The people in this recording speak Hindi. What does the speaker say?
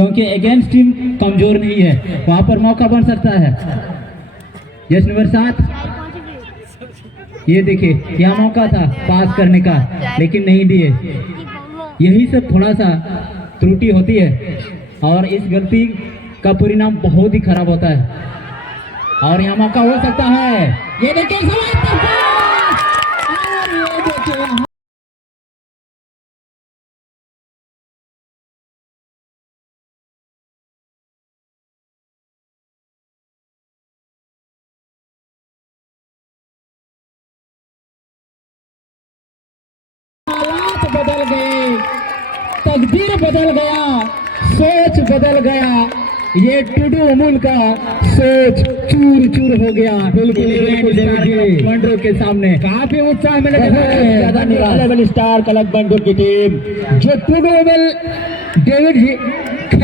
क्योंकि अगेंस्ट टीम कमजोर नहीं है, वहां पर मौका बन सकता है। यस नंबर 7, ये देखिए यह मौका था पास करने का लेकिन नहीं दिए। यही सब थोड़ा सा त्रुटि होती है और इस गलती का परिणाम बहुत ही खराब होता है। और यहाँ मौका हो सकता है, ये देखिए और ये देखिए हालात बदल गए, तकदीर बदल गया, सोच बदल गया। ये टुडू अमूल का सोच चूर चूर हो गया। बिल्कुल के सामने काफी उत्साह मिलेगा। स्टार कलक बंडूर की टीम जो टुडू अमूल डेविड